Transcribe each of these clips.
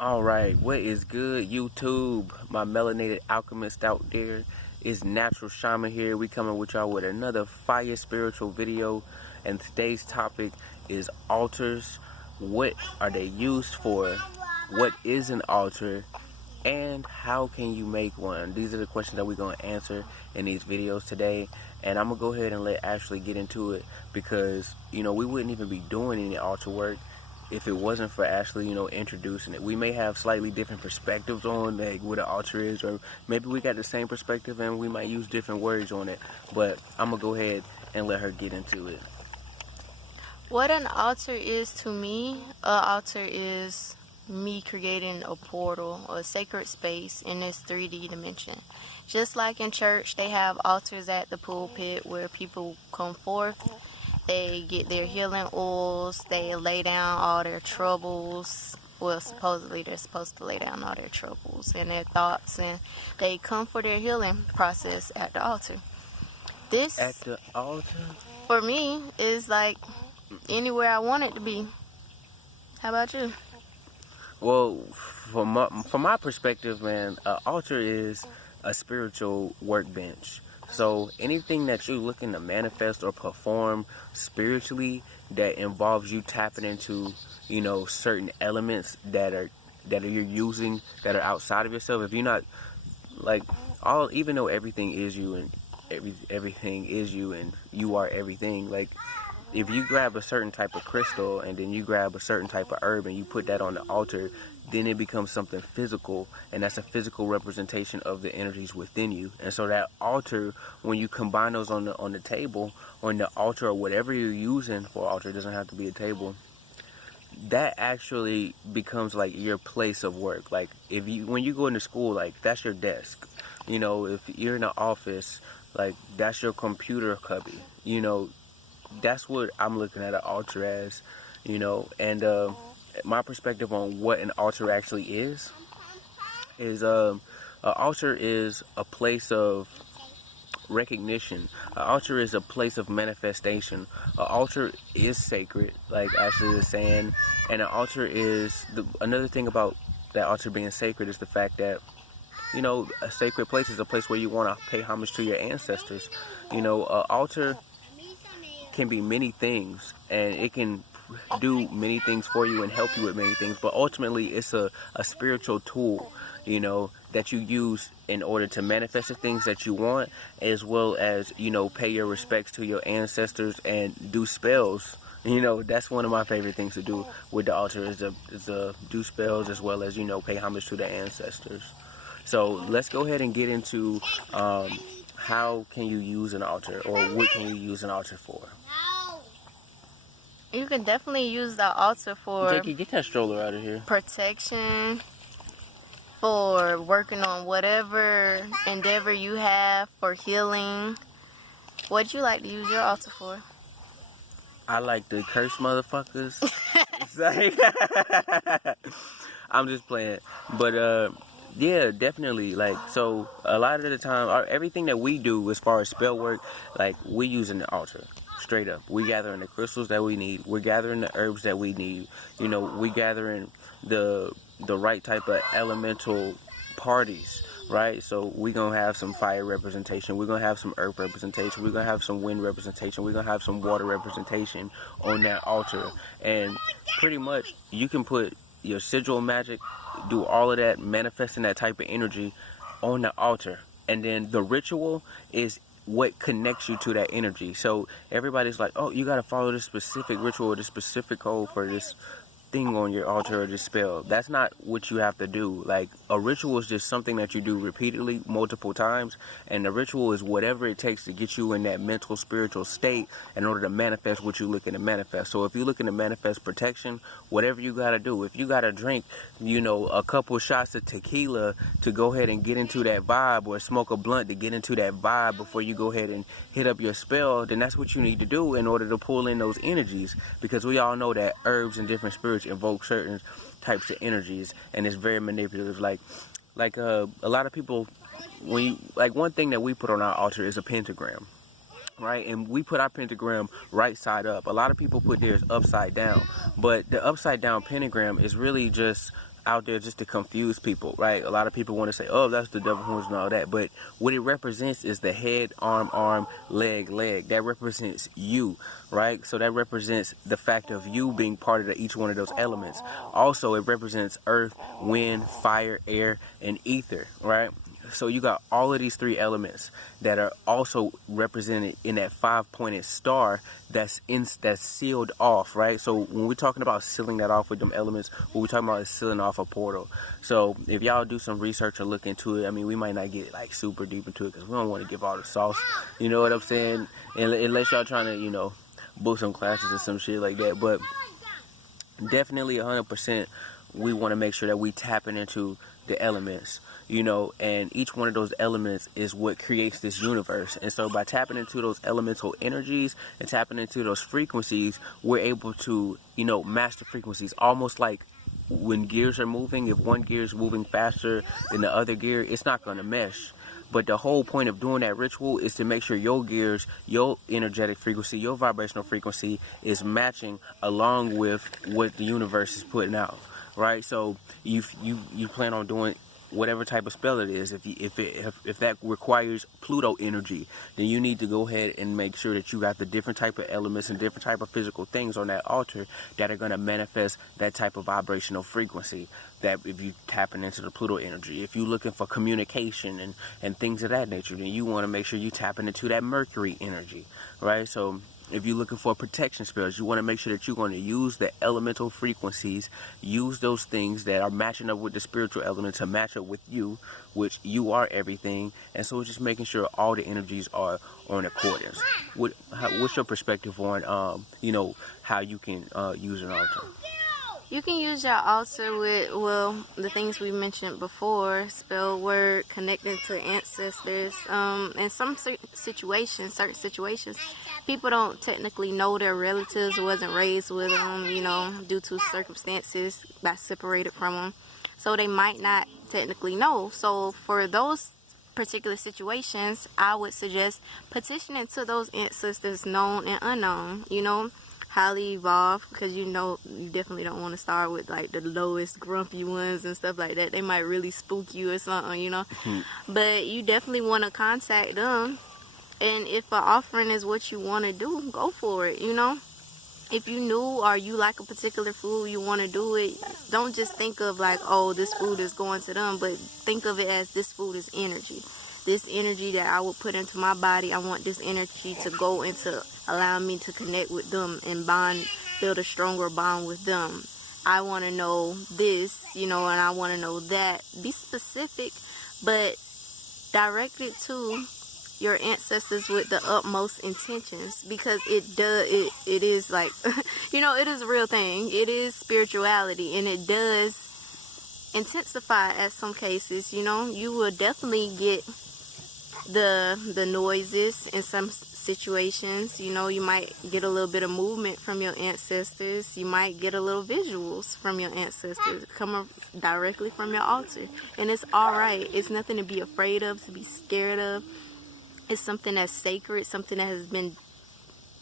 Alright, what is good, YouTube? My Melanated Alchemist out there. It's Natural Shaman here. We coming with y'all with another fire spiritual video. And today's topic is altars. What are they used for? What is an altar? And how can you make one? These are the questions that we're going to answer in these videos today. And I'm going to go ahead and let Ashley get into it. Because, we wouldn't even be doing any altar work if it wasn't for Ashley, introducing it. We may have slightly different perspectives on like what an altar is, or maybe we got the same perspective and we might use different words on it. But I'm gonna go ahead and let her get into it. What an altar is to me, an altar is me creating a portal, a sacred space in this 3D dimension. Just like in church, they have altars at the pulpit where people come forth. They get their healing oils, they lay down all their troubles. Well, supposedly they're supposed to lay down all their troubles and their thoughts, and they come for their healing process at the altar. This, at the altar, for me, is like anywhere I want it to be. How about you? Well, from my perspective, man, an altar is a spiritual workbench. So anything that you're looking to manifest or perform spiritually that involves you tapping into, certain elements that you're using that are outside of yourself. If you're not even though everything is you and everything is you and you are everything, like if you grab a certain type of crystal and then you grab a certain type of herb and you put that on the altar, then it becomes something physical, and that's a physical representation of the energies within you. And so that altar, when you combine those on the table, on the altar, or whatever you're using for altar, it doesn't have to be a table, that actually becomes like your place of work. Like when you go into school, like that's your desk. If you're in an office, like that's your computer cubby. That's what I'm looking at an altar as, and my perspective on what an altar actually is an altar is a place of recognition. An altar is a place of manifestation. An altar is sacred, like Ashley is saying, and an altar is another thing about that altar being sacred is the fact that a sacred place is a place where you want to pay homage to your ancestors. An altar can be many things, and it can do many things for you and help you with many things, but ultimately it's a spiritual tool, that you use in order to manifest the things that you want, as well as, pay your respects to your ancestors and do spells. That's one of my favorite things to do with the altar is to do spells, as well as, pay homage to the ancestors. So let's go ahead and get into how can you use an altar, or what can you use an altar for? You can definitely use the altar for Jakey, get that stroller out of here. Protection, for working on whatever endeavor you have, for healing. What'd you like to use your altar for? I like to curse motherfuckers. I'm just playing. But yeah, definitely. So a lot of the time, everything that we do as far as spell work, we use an altar. Straight up. We gathering the crystals that we need. We're gathering the herbs that we need. We gathering the right type of elemental parties, right? So we're going to have some fire representation. We're going to have some earth representation. We're going to have some wind representation. We're going to have some water representation on that altar. And pretty much you can put your sigil magic, do all of that, manifesting that type of energy on the altar. And then the ritual is what connects you to that energy. So everybody's like, oh, you got to follow this specific ritual or this specific code for this thing on your altar or this spell. That's not what you have to do. A ritual is just something that you do repeatedly multiple times, and the ritual is whatever it takes to get you in that mental spiritual state in order to manifest what you're looking to manifest. So if you're looking to manifest protection, whatever you got to do, if you got to drink a couple shots of tequila to go ahead and get into that vibe, or smoke a blunt to get into that vibe before you go ahead and hit up your spell, then that's what you need to do in order to pull in those energies, because we all know that herbs and different spirits invoke certain types of energies, and it's very manipulative. A lot of people, one thing that we put on our altar is a pentagram, right? And we put our pentagram right side up. A lot of people put theirs upside down, but the upside down pentagram is really just out there just to confuse people, right? A lot of people want to say, oh, that's the devil horns and all that, but what it represents is the head, arm, leg. That represents you, right? So that represents the fact of you being part of each one of those elements. Also, it represents earth, wind, fire, air, and ether, right? So you got all of these three elements that are also represented in that 5-pointed star that's sealed off, right? So when we're talking about sealing that off with them elements, what we're talking about is sealing off a portal. So if y'all do some research or look into it, I mean, we might not get like super deep into it because we don't want to give all the sauce, you know what I'm saying? Unless y'all trying to, you know, book some classes or some shit like that. But definitely 100%, we want to make sure that we tapping into the elements, you know, and each one of those elements is what creates this universe. And so by tapping into those elemental energies and tapping into those frequencies, we're able to, you know, match the frequencies. Almost like when gears are moving, if one gear is moving faster than the other gear, it's not going to mesh. But the whole point of doing that ritual is to make sure your gears, your energetic frequency, your vibrational frequency is matching along with what the universe is putting out, right? So you plan on doing whatever type of spell it is. If that requires Pluto energy, then you need to go ahead and make sure that you got the different type of elements and different type of physical things on that altar that are going to manifest that type of vibrational frequency. That if you tapping into the Pluto energy, if you're looking for communication and things of that nature, then you want to make sure you tapping into that Mercury energy, right? So if you're looking for protection spells, you want to make sure that you're going to use the elemental frequencies, use those things that are matching up with the spiritual element to match up with you, which you are everything. And so it's just making sure all the energies are on accordance. What's your perspective on, you know, how you can use an altar? You can use your altar with, well, the things we mentioned before, spell word, connecting to ancestors. In some certain situations, people don't technically know their relatives, wasn't raised with them, you know, due to circumstances, got separated from them. So they might not technically know. So for those particular situations, I would suggest petitioning to those ancestors known and unknown, you know, highly evolved, because you know you definitely don't want to start with like the lowest grumpy ones and stuff like that. They might really spook you or something, you know. But you definitely want to contact them, and if an offering is what you want to do, go for it, you know. If you knew or you like a particular food, you want to do it, don't just think of like, oh, this food is going to them, but think of it as this food is energy. This energy that I would put into my body, I want this energy to go into allowing me to connect with them and build a stronger bond with them. I want to know this, you know, and I want to know that. Be specific, but direct it to your ancestors with the utmost intentions, because it is like, you know, it is a real thing. It is spirituality, and it does intensify at some cases, you know. You will definitely get the noises in some situations, you know. You might get a little bit of movement from your ancestors. You might get a little visuals from your ancestors coming directly from your altar, and it's all right. It's nothing to be afraid of, to be scared of. It's something that's sacred, something that has been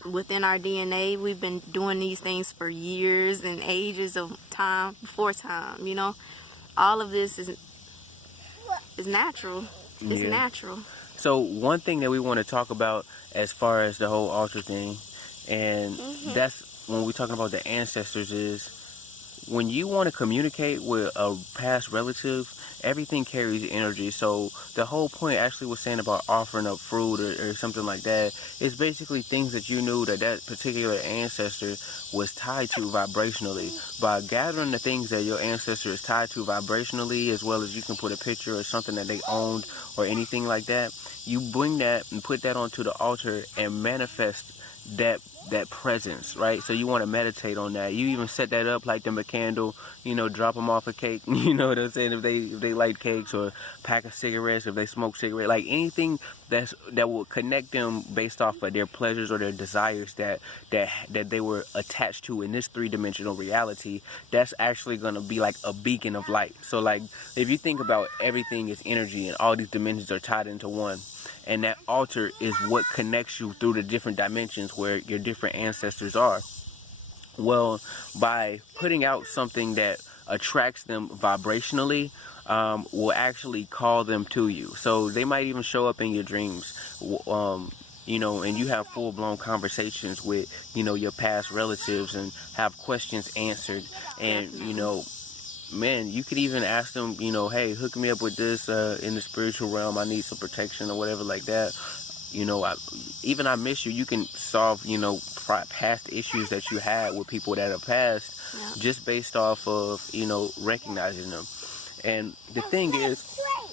within our DNA. We've been doing these things for years and ages of time, before time, you know. All of this is natural. It's natural. So one thing that we want to talk about as far as the whole altar thing, and that's when we're talking about the ancestors, is when you want to communicate with a past relative, everything carries energy. So the whole point actually was saying about offering up fruit or something like that. It's basically things that you knew that particular ancestor was tied to vibrationally. By gathering the things that your ancestor is tied to vibrationally, as well as you can put a picture or something that they owned or anything like that, you bring that and put that onto the altar and manifest that presence, right? So you want to meditate on that. You even set that up, light them a candle, you know, drop them off a cake, you know what I'm saying, if they light cakes, or pack of cigarettes if they smoke cigarettes, like anything that will connect them based off of their pleasures or their desires that they were attached to in this three-dimensional reality. That's actually going to be like a beacon of light. So like if you think about everything is energy and all these dimensions are tied into one, and that altar is what connects you through the different dimensions where your different ancestors are. Well, by putting out something that attracts them vibrationally will actually call them to you. So they might even show up in your dreams, you know, and you have full-blown conversations with, you know, your past relatives and have questions answered. And, you know, man, you could even ask them, you know, hey, hook me up with this in the spiritual realm. I need some protection or whatever like that. You know, I miss you. You can solve, you know, past issues that you had with people that have passed just based off of, you know, recognizing them. And the thing is,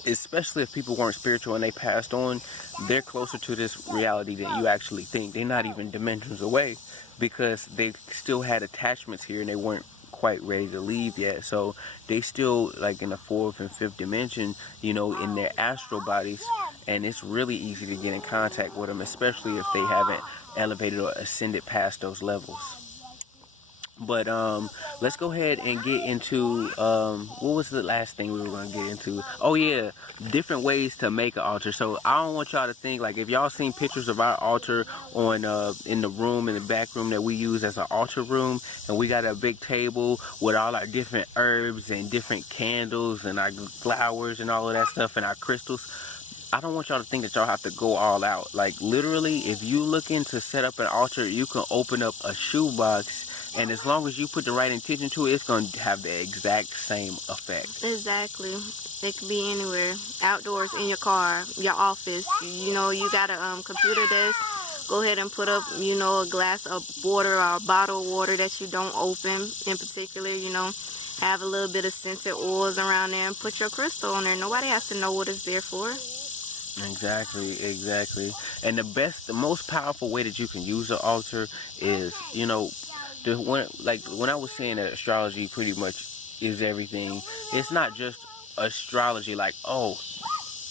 especially if people weren't spiritual and they passed on, they're closer to this reality than you actually think. They're not even dimensions away because they still had attachments here and they weren't quite ready to leave yet. So they still like in the fourth and fifth dimension, you know, in their astral bodies, and it's really easy to get in contact with them, especially if they haven't elevated or ascended past those levels. But let's go ahead and get into what was the last thing we were going to get into? Oh yeah, different ways to make an altar. So I don't want y'all to think like, if y'all seen pictures of our altar on in the room, in the back room that we use as an altar room, and we got a big table with all our different herbs and different candles and our flowers and all of that stuff and our crystals. I don't want y'all to think that y'all have to go all out. Like literally, if you looking to set up an altar, you can open up a shoebox, and as long as you put the right intention to it, it's going to have the exact same effect. Exactly. It could be anywhere. Outdoors, in your car, your office. You know, you got a computer desk. Go ahead and put up, you know, a glass of water or a bottle of water that you don't open in particular, you know. Have a little bit of scented oils around there and put your crystal on there. Nobody has to know what it's there for. Exactly. And the most powerful way that you can use an altar is, you know, when I was saying that astrology pretty much is everything, it's not just astrology like, oh,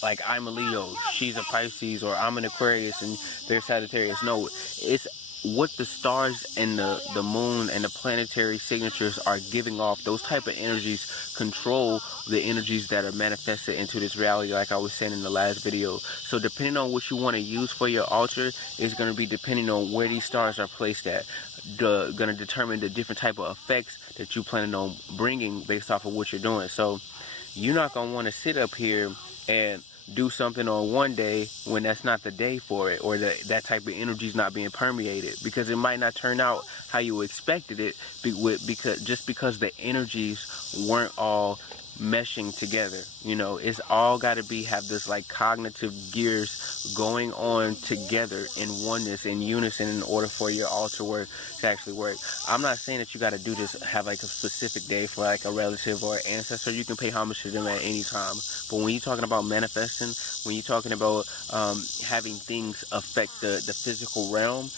like I'm a Leo, she's a Pisces, or I'm an Aquarius and they're Sagittarius. No, it's what the stars and the moon and the planetary signatures are giving off. Those type of energies control the energies that are manifested into this reality, like I was saying in the last video. So depending on what you want to use for your altar is going to be depending on where these stars are placed at. Going to determine the different type of effects that you planning on bringing based off of what you're doing. So you're not going to want to sit up here and do something on one day when that's not the day for it, or that type of energy is not being permeated, because it might not turn out how you expected it because the energies weren't all meshing together. You know, it's all got to have this like cognitive gears going on together in oneness, in unison, in order for your altar work to actually work. I'm not saying that you got to do this, have like a specific day for like a relative or ancestor. You can pay homage to them at any time. But when you're talking about manifesting, when you're talking about having things affect the physical realm,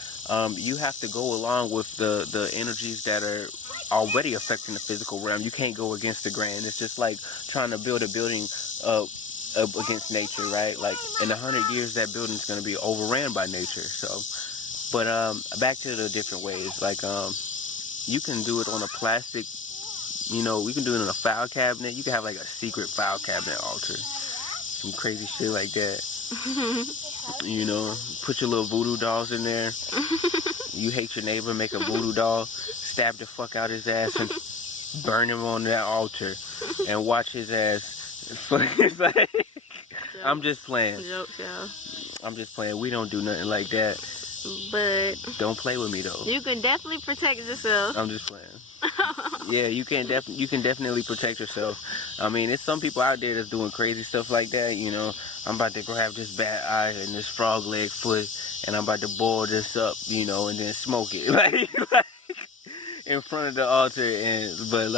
you have to go along with the energies that are already affecting the physical realm. You can't go against the grain. It's just like trying to build a building against nature, right? Like in 100 years, that building's going to be overran by nature. So, but back to the different ways. Like you can do it on a plastic. You know, we can do it in a file cabinet. You can have like a secret file cabinet altar. Some crazy shit like that. You know, put your little voodoo dolls in there. You hate your neighbor, make a voodoo doll, stab the fuck out his ass and burn him on that altar and watch his ass. Like, I'm just playing. Jokes, y'all. I'm just playing. We don't do nothing like that. But don't play with me though. You can definitely protect yourself. I'm just playing. Yeah, you can definitely protect yourself. I mean, there's some people out there that's doing crazy stuff like that. You know, I'm about to grab this bat eye and this frog leg foot, and I'm about to boil this up, you know, and then smoke it like in front of the altar. But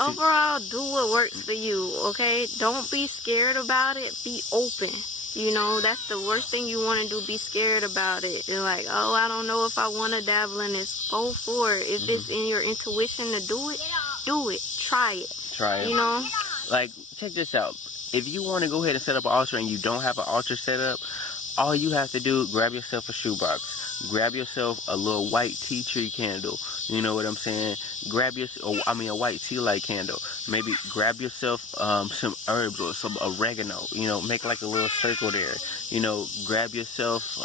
overall, do what works for you. Okay, don't be scared about it. Be open. You know, that's the worst thing you want to do, be scared about it. You're like, oh, I don't know if I want to dabble in this. Go for it. If it's in your intuition to do it, do it. Try it. Try it. You know? Like, check this out. If you want to go ahead and set up an altar and you don't have an altar set up, all you have to do, grab yourself a shoebox. Grab yourself a little white tea tree candle. You know what I'm saying? Grab a white tea light candle. Maybe grab yourself some herbs or some oregano. You know, make like a little circle there. You know, grab yourself,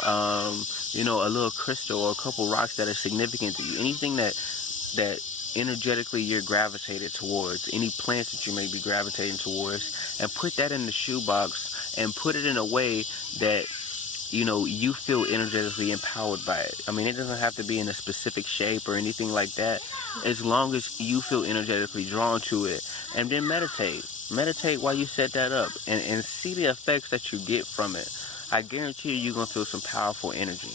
you know, a little crystal or a couple rocks that are significant to you. Anything that energetically you're gravitated towards, any plants that you may be gravitating towards, and put that in the shoebox and put it in a way that, you know, you feel energetically empowered by it. I mean, it doesn't have to be in a specific shape or anything like that, as long as you feel energetically drawn to it. And then meditate while you set that up, and see the effects that you get from it. I guarantee you're gonna feel some powerful energy.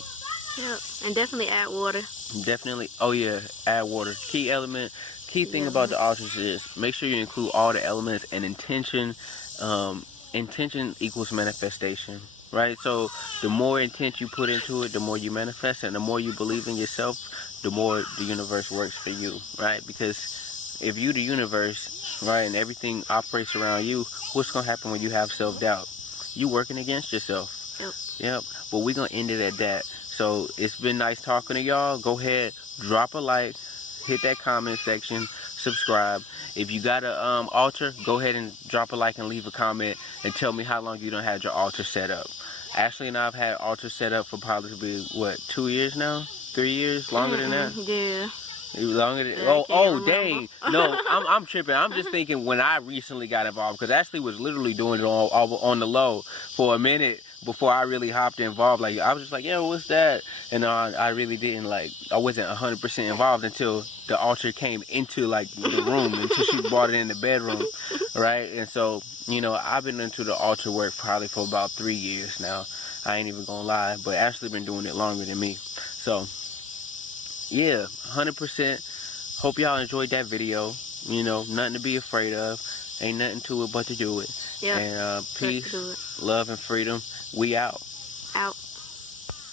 Yep, and definitely add water. Definitely. Oh yeah, add water. Key thing about the altars is make sure you include all the elements and intention. Intention equals manifestation, right? So the more intent you put into it, the more you manifest, and the more you believe in yourself, the more the universe works for you, right? Because if you the universe, right, and everything operates around you, what's gonna happen when you have self-doubt? You working against yourself. Yep. But we're gonna end it at that. So it's been nice talking to y'all. Go ahead, drop a like, hit that comment section, subscribe. If you got a altar, go ahead and drop a like and leave a comment and tell me how long you done had your altar set up. Ashley and I have had altar set up for probably what, 2 years now? 3 years? Longer than that? Yeah. Longer than, dang. No, I'm tripping. I'm just thinking when I recently got involved, because Ashley was literally doing it on the low for a minute before I really hopped involved. Like, I was just like, yeah, what's that? And I really didn't, like, I wasn't 100% involved until the altar came into, like, the room, until she brought it in the bedroom, right? And so, you know, I've been into the altar work probably for about 3 years now. I ain't even gonna lie, but Ashley been doing it longer than me. So, yeah, 100%. Hope y'all enjoyed that video. You know, nothing to be afraid of. Ain't nothing to it but to do it. Yeah. And peace, love, and freedom. We out.